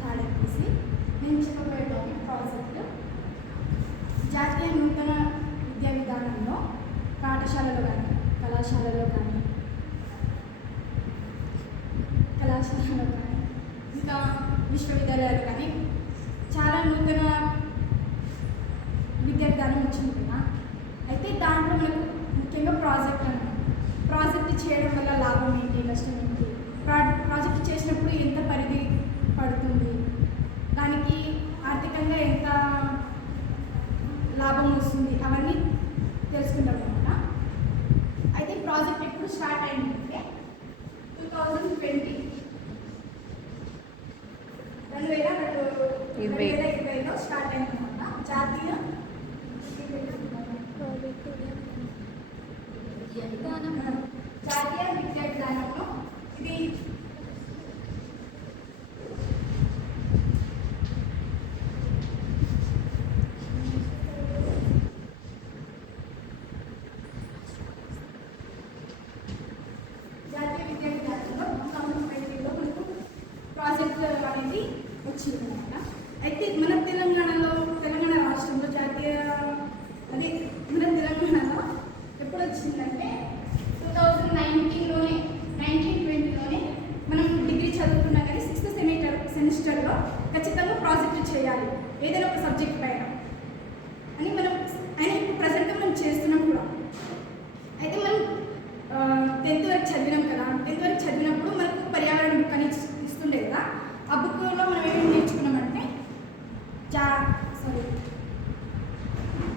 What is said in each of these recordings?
Third MPC. నేను చెప్పబోయే topic project. జాతీయ నూతన విద్యా విధానంలో పాఠశాలలో కానీ కళాశాలలో కానీ ఇంకా విశ్వవిద్యాలయాలు కానీ చాలా నూతన విద్యా విధానం వచ్చింది కదా. అయితే దాంట్లో మనకు ముఖ్యంగా ప్రాజెక్ట్ అన్నమాట. ప్రాజెక్ట్ చేయడం వల్ల లాభం ఏంటి, నష్టం ఏంటి, ప్రాజెక్ట్ చేసినప్పుడు ఎంత పరిధి పడుతుంది, దానికి ఆర్థికంగా ఎంత లాభం వస్తుంది, అవన్నీ తెలుసుకుంటాం అనమాట. అయితే ప్రాజెక్ట్ ఎప్పుడు స్టార్ట్ అయిందంటే 2020 2020లో స్టార్ట్ అయిందన్నమాట. జాతీయ విద్యా విధానంలో ఇది ప్రాజెక్ట్ అనేది వచ్చింది అనమాట. అయితే మన తెలంగాణ రాష్ట్రంలో మన తెలంగాణలో ఎప్పుడు వచ్చిందంటే 1920లోనే మనం డిగ్రీ చదువుకున్నా కానీ 6th సెమిస్టర్లో ఖచ్చితంగా ప్రాజెక్ట్ చేయాలి ఏదైనా ఒక సబ్జెక్ట్ పైన అని ఇప్పుడు ప్రజెంట్ మనం చేస్తున్నాం కూడా. అయితే మనం 10th వరకు చదివినాం కదా. 10th వరకు చదివినప్పుడు మనకు పర్యావరణ బుక్ అని ఇస్తుండే కదా. ఆ బుక్లో మనం ఏమేమి నేర్చుకున్నామంటే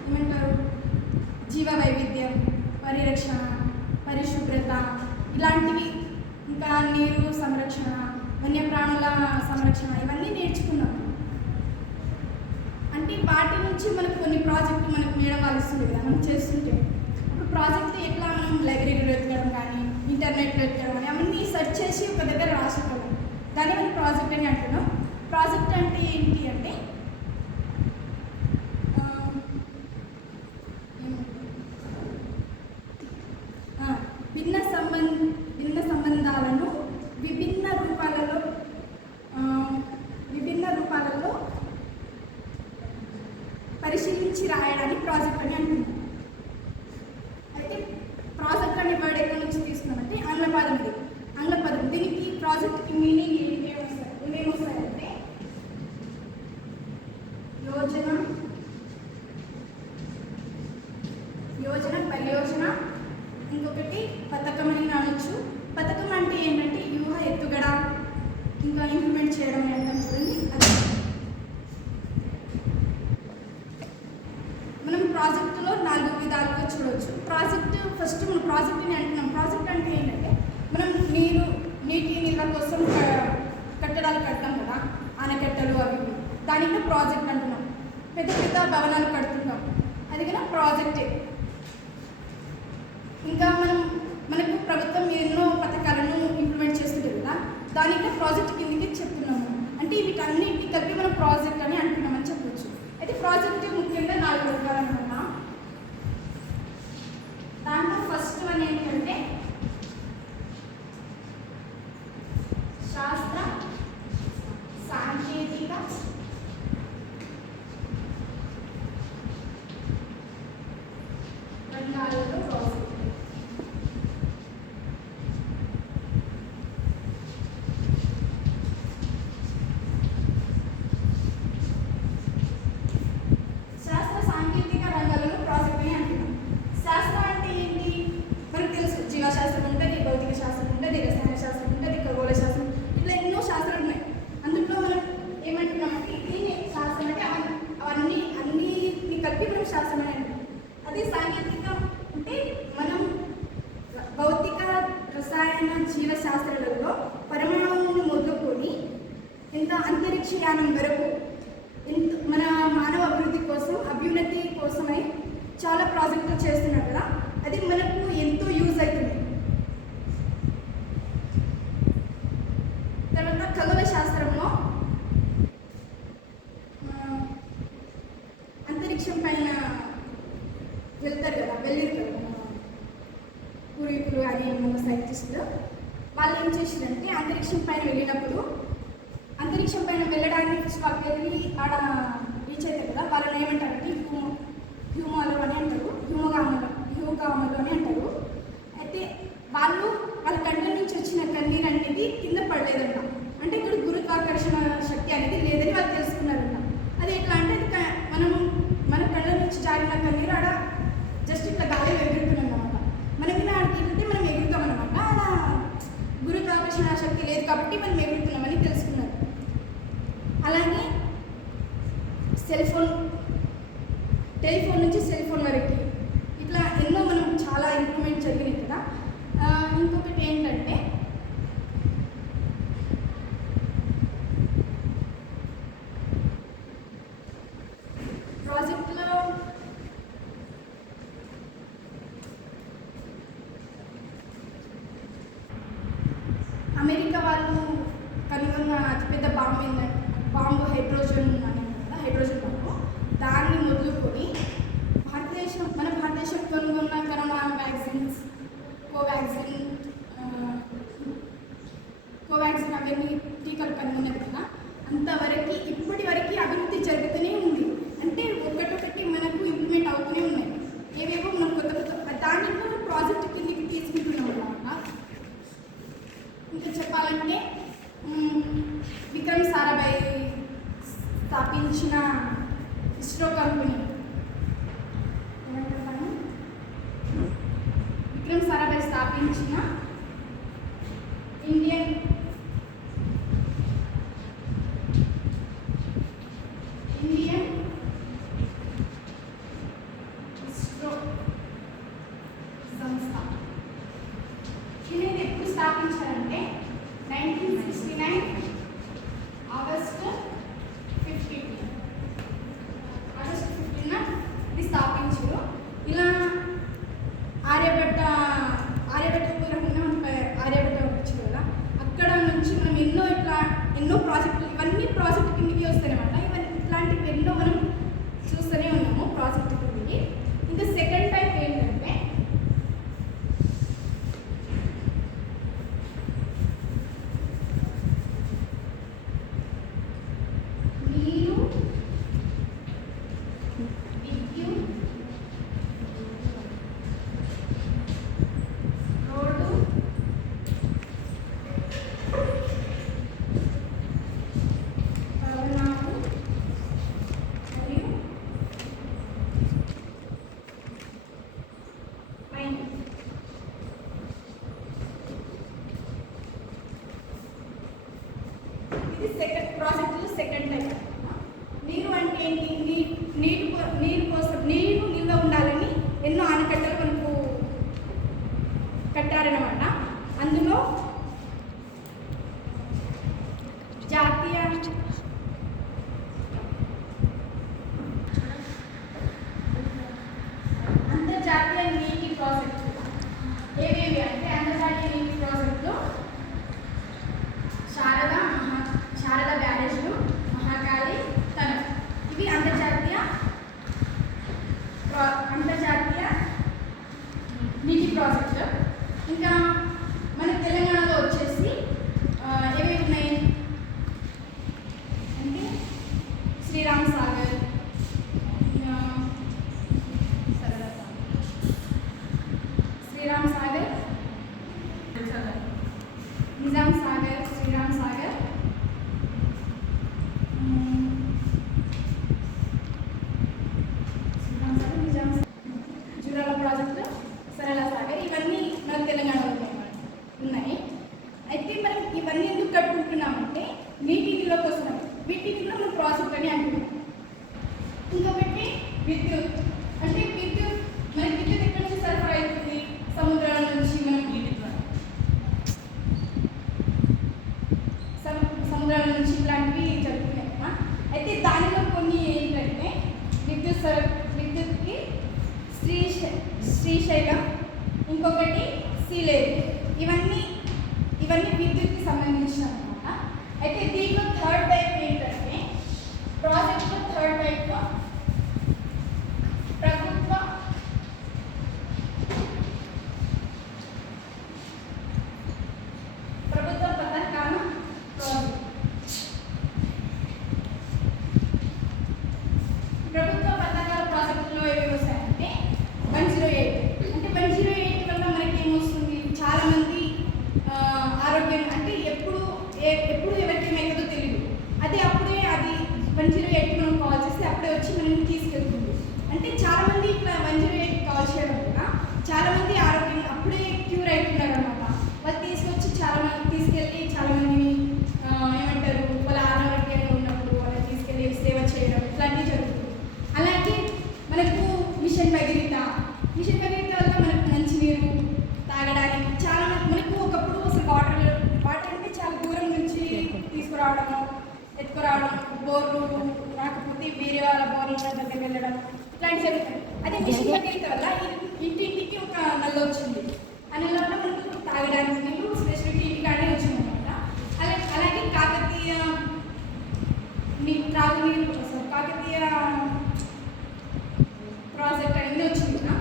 ఏమంటారు, జీవ వైవిధ్యం, పరిరక్షణ, పరిశుభ్రత, ఇలాంటివి, ఇంకా నీరు సంరక్షణ, వన్యప్రాణుల సంరక్షణ, ఇవన్నీ నేర్చుకున్నాం. అంటే వాటి నుంచి మనకు కొన్ని ప్రాజెక్టు మనకు మేడం వాళ్ళు ఇస్తుంది కదా మనం చేస్తుంటే. ఇప్పుడు ప్రాజెక్ట్ ఎట్లా మనం లైబ్రరీలో ఎత్తడం కానీ ఇంటర్నెట్లో ఎత్తడం కానీ అవన్నీ సెర్చ్ చేసి ఒక దగ్గర రాసుకోవడం, దాన్ని మనం ప్రాజెక్ట్ అని అంటున్నాం. ప్రాజెక్ట్ అంటే ఏంటి అంటే భిన్న సంబంధాలను విభిన్న రూపాలలో పరిశీలించి రాయడానికి ప్రాజెక్ట్ అని అంటున్నాం. అయితే ప్రాజెక్ట్ అనే వర్డ్ ఎక్కడి నుంచి తీసుకున్నామంటే ఆంగ్ల పదం. దీనికి ప్రాజెక్ట్కి మీనింగ్ ఏమేమి వస్తాయంటే యోజన, పరియోజన, ఇంకొకటి పథకం అని అనొచ్చు. పథకం అంటే ఏంటంటే వ్యూహ, ఎత్తుగడ, ఇంకా ఇంప్లిమెంట్ చేయడం అంటాం చూడండి. అది మనం ప్రాజెక్టులో 4 విధాలుగా చూడవచ్చు. ఫస్ట్ మనం ప్రాజెక్ట్ని అంటున్నాం. ప్రాజెక్ట్ అంటే ఏంటంటే మనం నీటి నిల్వ కోసం కట్టడాలు కడతాం కదా, ఆనకట్టలు అవి, దానిలో ప్రాజెక్ట్ అంటున్నాం. పెద్ద పెద్ద భవనాలు కడుతున్నాం, అది కూడా ప్రాజెక్టే. ఇంకా మనకు ప్రభుత్వం ఎన్నో పథకాలను ఇంప్లిమెంట్ చేస్తుంటుంది కదా, దానిలో ప్రాజెక్ట్ కిందకి చెప్తున్నాము. అంటే వీటన్నిటిని కలిపి మనం ప్రాజెక్ట్ అని అంటున్నామని చెప్పవచ్చు. అయితే ప్రాజెక్ట్ ముఖ్యంగా 4 రకాలు అనమాట. దాంట్లో ఫస్ట్ వన్ ఏంటంటే శాస్త్ర సాంకేతిక రంగాలలో ప్రాజెక్ట్. శాస్త్ర సాంకేతిక రంగాలలో ప్రాజెక్ట్ అని అంటున్నాం. శాస్త్రం అంటే ఏంటి మనకు తెలుసు. జీవశాస్త్రం ఉంటుంది, భౌతిక శాస్త్రం ఉంటుంది, రసాయన శాస్త్రం ఉంటుంది, ఖగోళ శాస్త్రం, ఇట్లా ఎన్నో శాస్త్రాలు ఉన్నాయి. అందులో మనం ఏమంటున్నామంటే దీన్ని శాస్త్రం అంటే అన్నిటిని కలిపి మనం శాస్త్రం అని అంటున్నాం. అదే సాంకేతిక అంటే మనం భౌతిక, రసాయన, జీవశాస్త్రాలలో పరమాణువును మొదలుకొని ఎంత అంతరిక్షయానం వరకు మన మానవ అభ్యున్నతి కోసమై చాలా ప్రాజెక్టులు చేస్తున్నారు కదా, అది మనకు ఎంతో యూజ్ అవుతుంది. తర్వాత ఖగోళ శాస్త్రంలో అంతరిక్షం పైన వెళ్తారు కదా, వెళ్ళారు కదా పూర్వీకులు అని మన సైంటిస్టులు. వాళ్ళు ఏం చేశారంటే అంతరిక్షం పైన వెళ్ళినప్పుడు అంతరిక్షం పైన వెళ్ళడం సైంటిస్ట్ వాళ్ళ పేరుని ఆడ రీచ్ అవుతారు కదా, వాళ్ళని ఏమంటారంటే హ్యూమాలో అని అంటారు, హ్యూగామలో అని అంటారు. అయితే వాళ్ళు వాళ్ళ కంటి నుంచి వచ్చిన కన్నీరు అనేది కింద పడలేదంట. అంటే ఇక్కడ గురుత్వాకర్షణ శక్తి అనేది లేదని వాళ్ళు తెలుసుకున్నారంట. అది ఎట్లా అంటే మన కళ్ళ నుంచి జారిన కన్నీరు ఆడ జస్ట్ ఇట్లా గాలిలో ఎగురుతున్నాం అనమాట. మనం ఆడికి వెళ్తే మనం ఎగురుతాం అనమాట. అలా గురుత్వాకర్షణ శక్తి లేదు కాబట్టి మనం ఎగురుతున్నామని తెలుసుకున్నారు. అలాగే టెలిఫోన్ నుంచి సెల్ ఫోన్ వరకు ఇట్లా ఎన్నో మనం చాలా ఇంప్రూవ్మెంట్ జరిగినాయి కదా. ఇంకొకటి ఏంటంటే ప్రాజెక్టులో అమెరికా వాళ్ళు కనుగొన్న అతిపెద్ద బాంబు హైడ్రోజన్ అని కదా, హైడ్రోజన్ బాంబు. దాన్ని మొదలుకొని మన భారతదేశం కనుగొన్న కరోనా వ్యాక్సిన్స్, కోవాక్సిన్ అవన్నీ టీకాలు కనుగొన్నది కదా, అంతవరకు ఇప్పటి వరకు అభివృద్ధి జరుగుతూనే ఉంది. అంటే ఒకటొకటి మనకు ఇంప్లిమెంట్ అవుతూనే ఉన్నాయి. ఏవేవో మనం కొత్త దాంట్లో ప్రాజెక్ట్ కిందకి తీసుకుంటున్నాం అన్నమాట. ఇంకా చెప్పాలంటే విక్రమ్ సారాభాయ్ స్థాపించిన ఇస్రో కంపెనీ, విక్రమ్ సారాభాయ్ స్థాపించిన ఇండియన్ ఇస్రో సంస్థ ఇది ఎప్పుడు స్థాపించారంటే 1969 ఆగస్టు 15న ఇది స్థాపించారు. ఇలా ఆర్యభట్ట పూర్వకంగా ఆర్యభట్ట వచ్చారు కదా, అక్కడ నుంచి మనం ఎన్నో ప్రాజెక్టులు, ఇవన్నీ ప్రాజెక్టు కిందకి వస్తాయన్నమాట. ఇట్లాంటివి ఎన్నో మనం చూస్తూనే ఉన్నాము ప్రాజెక్టు కిందకి. ఇంకా సెకండ్ టైప్ ఏంటంటే నీరు, విద్యుత్, రోడ్డు, భవనాలు మరియు మైన్. ఇది ప్రాజెక్టులు సెకండ్ టైప్. నీరు అంటే ఏంటి? నీరు నిల్వ ఉండాలని ఎన్నో ఆనకట్టలు మనకు కట్టారనమాట. అందులో అంతర్జాతీయ నీటి ప్రాజెక్టులు ఏవేవి అంటే, అంతర్జాతీయ నీటి ప్రాజెక్టులు శారద బ్యారేజ్లు, మహాకాళి, తనం. ఇవి అంతర్జాతీయ నీటి ప్రాజెక్టులు. ఇంకా మన తెలంగాణలో వచ్చేసి ఏవేవి ఉన్నాయి అంటే శ్రీరామ్ సాగర్, నిజాం సాగర్, శ్రీరామ్ సాగర్, జూరాల ప్రాజెక్టు, సరళ సాగర్, ఇవన్నీ మన తెలంగాణలో ఉన్నాయి. అయితే మనం ఇవన్నీ ఎందుకు కట్టుకుంటున్నామంటే నీటి నిల్వ కోసం. వీటిలో మనం ప్రాజెక్ట్ అని అంటున్నాం. ఇంకొకటి విద్యుత్. అంటే మనకి విద్యుత్ ఎక్కడి నుంచి సరఫరా అవుతుంది? సముద్రాల నుంచి సముద్రాల నుంచి ఇలాంటివి జరుగుతున్నాయి కదా. అయితే దానిలో కొన్ని ఏంటంటే విద్యుత్కి శ్రీశైలం, ఇంకొకటి సీలేరు. ఇవన్నీ విద్యుత్కి సంబంధించిన అనమాట. అయితే దీంట్లో థర్డ్ టైప్ ఏంటంటే ప్రాజెక్ట్లో థర్డ్ టైప్లో ప్రభుత్వ పథకాల ప్రాజెక్ట్. చాలామంది ఆరోగ్యం అప్పుడే క్యూర్ అవుతున్నారు అనమాట. వాళ్ళు తీసుకొచ్చి తీసుకెళ్ళి చాలామందిని ఏమంటారు వాళ్ళ అనారోగ్యంగా ఉన్నప్పుడు వాళ్ళని తీసుకెళ్ళి సేవ చేయడం ఇట్లాంటివి జరుగుతుంది. అలాగే మనకు మిషన్ భగీరథ వల్ల మనకు మంచినీరు తాగడానికి చాలా మనకు ఒకప్పుడు అసలు వాటర్ అంటే చాలా దూరం నుంచి ఎత్తుకురావడం బోర్లు రాకపోతే వేరే వాళ్ళ బోర్ల దగ్గర వెళ్ళడం ఇట్లాంటివి జరుగుతాయి. అదే మిషన్ భగీరథ వల్ల ఇంటింటికి ఒక నల్ల వచ్చింది. ఆ నల్ల వల్ల మనకు తాగడానికి నీళ్ళు స్పెసిఫిక్ ఇంటికాడే వచ్చిందనమాట. అలాగే కాకతీయ ప్రాజెక్ట్ అనేది వచ్చింది కదా.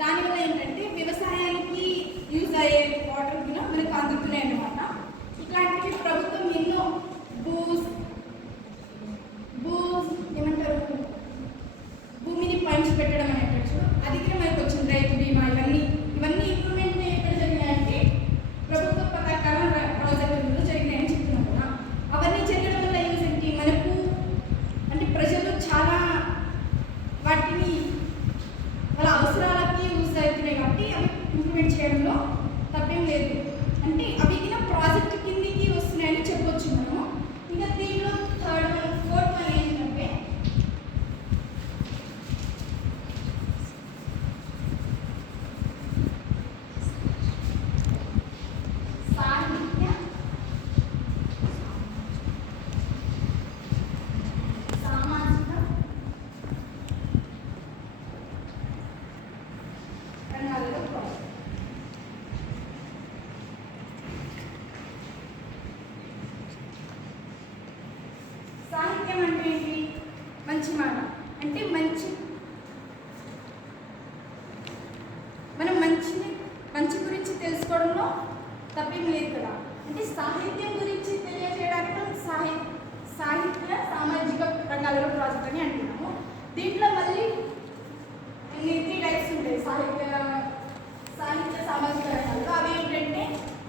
దానివల్ల ఏంటంటే వ్యవసాయానికి యూజ్ అయ్యే వాటర్ కూడా మనకు అందుతున్నాయి అన్నమాట. ఇట్లాంటివి ప్రభుత్వం ఎన్నో ఏమంటారు భూమిని పంచిపెట్టడం అనేటట్టు అది కూడా మనకు వచ్చింది. రైతు బీమా ఇవన్నీ ఇంప్రూవ్మెంట్ ఎక్కడ జరిగినాయంటే ప్రభుత్వ పథకాల ప్రాజెక్టులు జరిగినాయని చెప్తున్నాం కదా. అవన్నీ జరగడం వల్ల యూజ్ ఏంటి మనకు అంటే ప్రజలు చాలా వాటిని వాళ్ళ అవసరాలకి యూజ్ అవుతున్నాయి కాబట్టి అవి ఇంప్లిమెంట్ చేయడంలో తప్పేం లేదు. అంటే అవి ప్రాజెక్ట్ కిందికి వస్తున్నాయని చెప్పొచ్చు మనము. ఇంకా దీనిలో ఫోర్త్ వన్ ఏంటంటే సాహిత్య సామాజిక రంగాలలో ప్రాజెక్ట్. సాహిత్యం అంటే ఏంటి? మంచి మాట అంటే మనం మంచి గురించి తెలుసుకోవడంలో తప్పేం లేదు కదా. అంటే సాహిత్యం గురించి తెలియజేయడానికి సాహిత్య సామాజిక రంగాలలో ప్రాజెక్ట్ అని అంటున్నాము. దీంట్లో మళ్ళీ 3 టైప్స్ ఉంటాయి సాహిత్య సామాజిక రంగాల్లో. అవి ఏంటంటే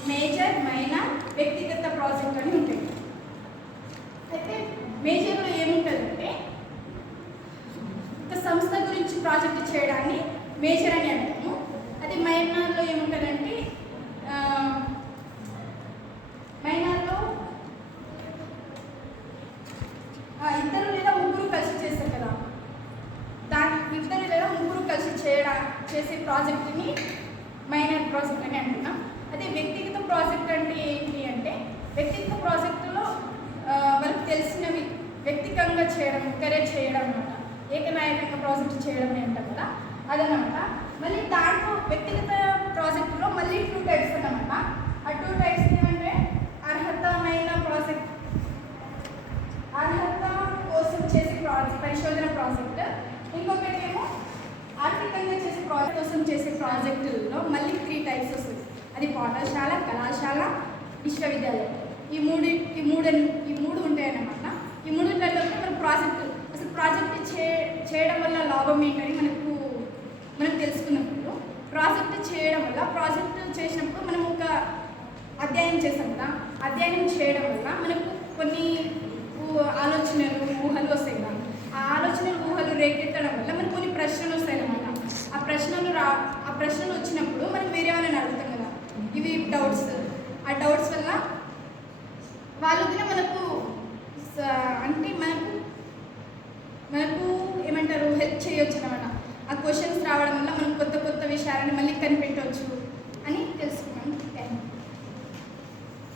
మేజర్, మైనర్, వ్యక్తిగత ప్రాజెక్ట్ అని ఉంటాయి. అయితే మేజర్లో ఏముంటుందంటే ఒక సంస్థ గురించి ప్రాజెక్ట్ చేయడాన్ని మేజర్ అని అంటాము. అది మైనర్లో ఏముంటుందంటే మైనర్లో ఇద్దరు లేదా ముగ్గురు కలిసి చేస్తారు కదా. ఇద్దరు లేదా ముగ్గురు కలిసి చేసే ప్రాజెక్టుని మైనర్ ప్రాజెక్ట్ అని అంటున్నాం. అదే వ్యక్తిగత ప్రాజెక్ట్ అంటే ఏంటి అంటే వ్యక్తిగత ప్రాజెక్టులో వాళ్ళకి తెలిసినవి వ్యక్తిగతంగా చేయడం, ఎంకరేజ్ చేయడం అనమాట. ఏకనాయకంగా ప్రాజెక్ట్ చేయడం అంటాం కదా అదనమాట. మళ్ళీ దాంట్లో వ్యక్తిగత ప్రాజెక్టులో మళ్ళీ 2 టైప్స్ అన్నమాట. ఆ 2 టైప్స్ ఏమంటే అర్హతమైన ప్రాజెక్ట్, అర్హత కోసం చేసే పరిశోధన ప్రాజెక్ట్. ఇంకొకటి ఏమో ఆర్థికంగా చేసే ప్రాజెక్ట్ కోసం చేసే ప్రాజెక్టుల్లో మళ్ళీ 3 టైప్స్ వస్తుంది. అది పాఠశాల, కళాశాల, విశ్వవిద్యాలయం. ఈ మూడు ఉంటాయన్నమాట. ఈ మూడిట్లలో మనం ప్రాజెక్ట్ చేయడం వల్ల లాభం ఏంటని మనం తెలుసుకున్నప్పుడు ప్రాజెక్ట్ చేసినప్పుడు మనం ఒక అధ్యయనం చేస్తాం కదా. అధ్యయనం చేయడం వల్ల మనకు కొన్ని ఆలోచనలు, ఊహలు వస్తాయి కదా. ఆ ఆలోచనలు, ఊహలు రేకెత్తడం వల్ల మనకు కొన్ని ప్రశ్నలు వస్తాయి అన్నమాట. ఆ ప్రశ్నలు వచ్చినప్పుడు మనం వేరే వాళ్ళని అడుగుతాం కదా. ఇవి డౌట్స్. ఆ డౌట్స్ వల్ల వాళ్ళు కూడా మనకు ఏమంటారు హెల్ప్ చేయొచ్చు అన్నమాట. ఆ క్వశ్చన్స్ రావడం వల్ల మనం కొత్త విషయాలను మళ్ళీ కనిపెట్టవచ్చు.